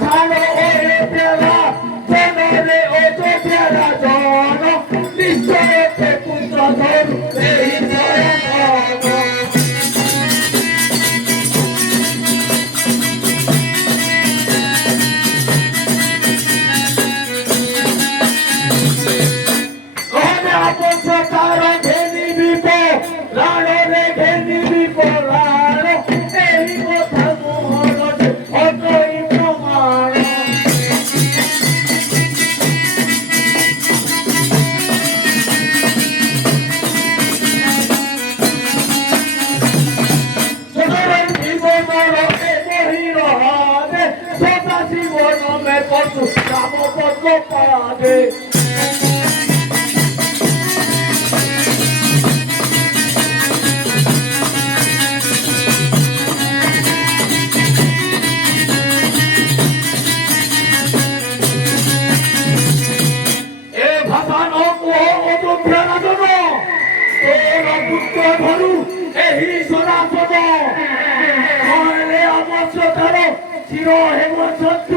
ছাড়ো ওরে পেলা জনরে ও তো পেলা জন নিশ্চয়তে পুত্র ধরু এই চির হেম সত্য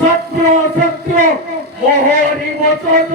সত্য সত্য মোহরি বচন